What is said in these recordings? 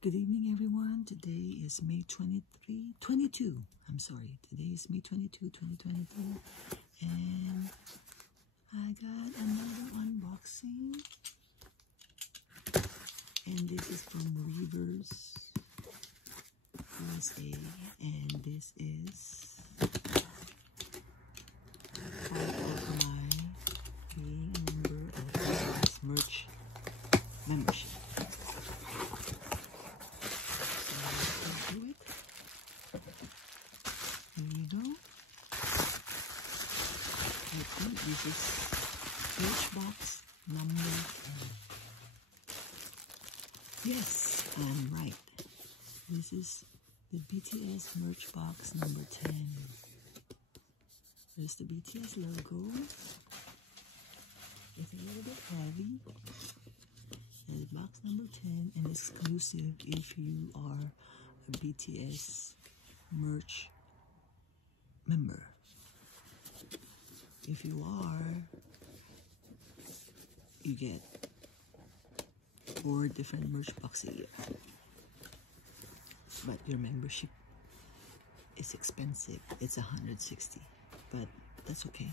Good evening, everyone. Today is May 22. I'm sorry. Today is May 22, 2023. And I got another unboxing. And this is from Reavers USA. And this is part of my being a member of BTS merch membership. This is merch box number 10. Yes, I'm right. This is the BTS merch box number 10. There's the BTS logo. It's a little bit heavy. It's box number 10 and exclusive if you are a BTS merch member. If you are, you get 4 different merch boxes a year. But your membership is expensive. It's $160, but that's okay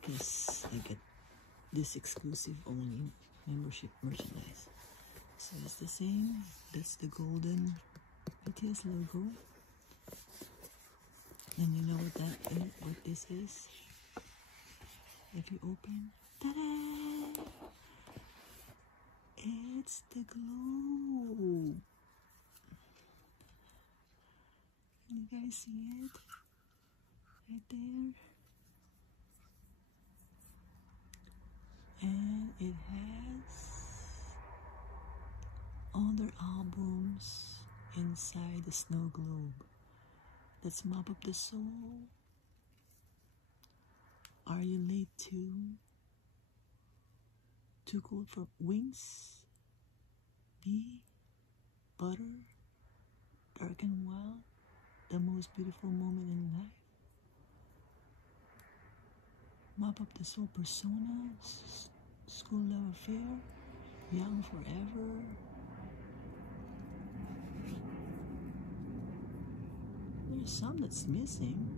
because I get this exclusive only membership merchandise. So it's the same. That's the golden BTS logo. And you know what this is? If you open, ta-da! It's the globe. Can you guys see it? Right there. And it has all their albums inside the snow globe. That's Mop Up the Soul. Are You Late Too? Too Cold for Wings? Be? Butter? Dark and Wild? The Most Beautiful Moment in Life? Mop Up the Soul Persona? School Love Affair? Young Forever? There's some that's missing.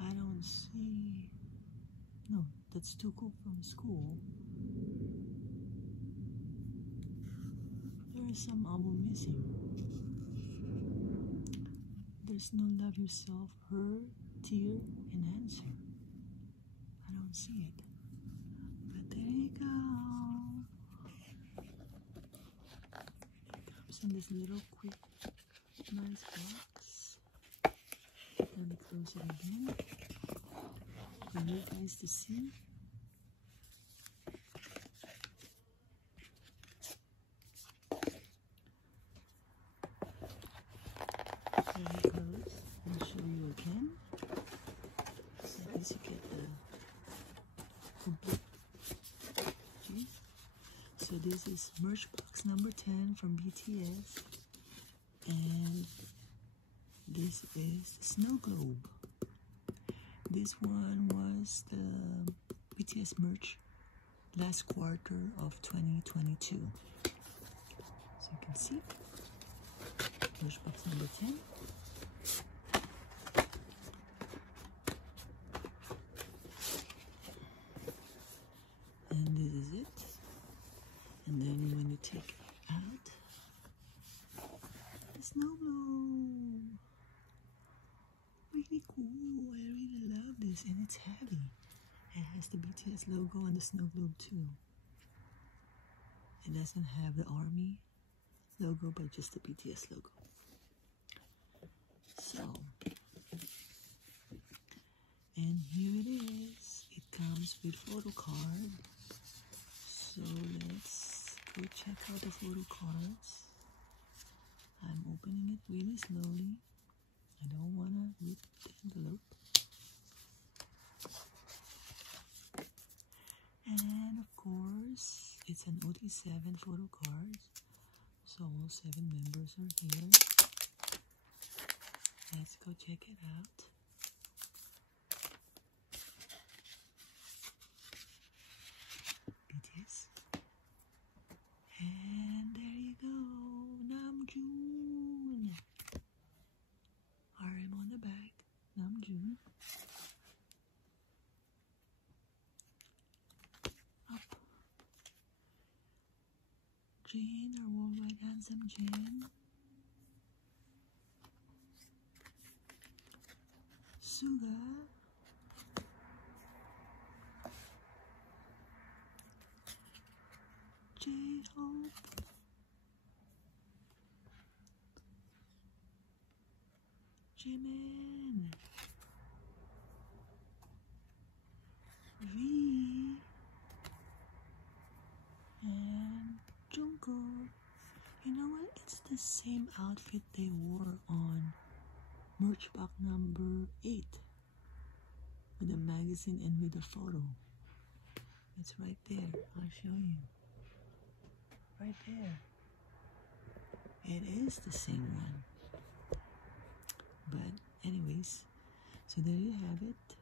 I don't see. No, that's Too Cool from School. There is some album missing. There's no Love Yourself, Her, Tear, and Answer. I don't see it. But there you go. It comes in this little quick, nice box. Let me close it again for you guys to see. Let me close and show you again. So at least you get the complete gist. So this is merch box number 10 from BTS. And this is the snow globe. This one was the BTS merch last quarter of 2022. So you can see merch box number 10. And this is it. And then when you take it out, the snow globe. Really cool. I really love this, and it's heavy. It has the BTS logo and the snow globe too. It doesn't have the ARMY logo, but just the BTS logo. So, and here it is. It comes with photo card. So let's go check out the photo cards. I'm opening it really slowly. I don't want to rip the envelope. And of course, it's an OT7 photo card. So all 7 members are here. Let's go check it out. BTS. And Jin, our worldwide handsome Jin. Suga. J-Hope. Jimin. V. And Jungkook. You know what? It's the same outfit they wore on merch box number 8 with the magazine and with the photo. It's right there. I'll show you. Right there. It is the same one. But anyways, so there you have it.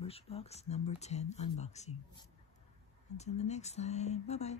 Merch box number 10 unboxing. Until the next time. Bye-bye.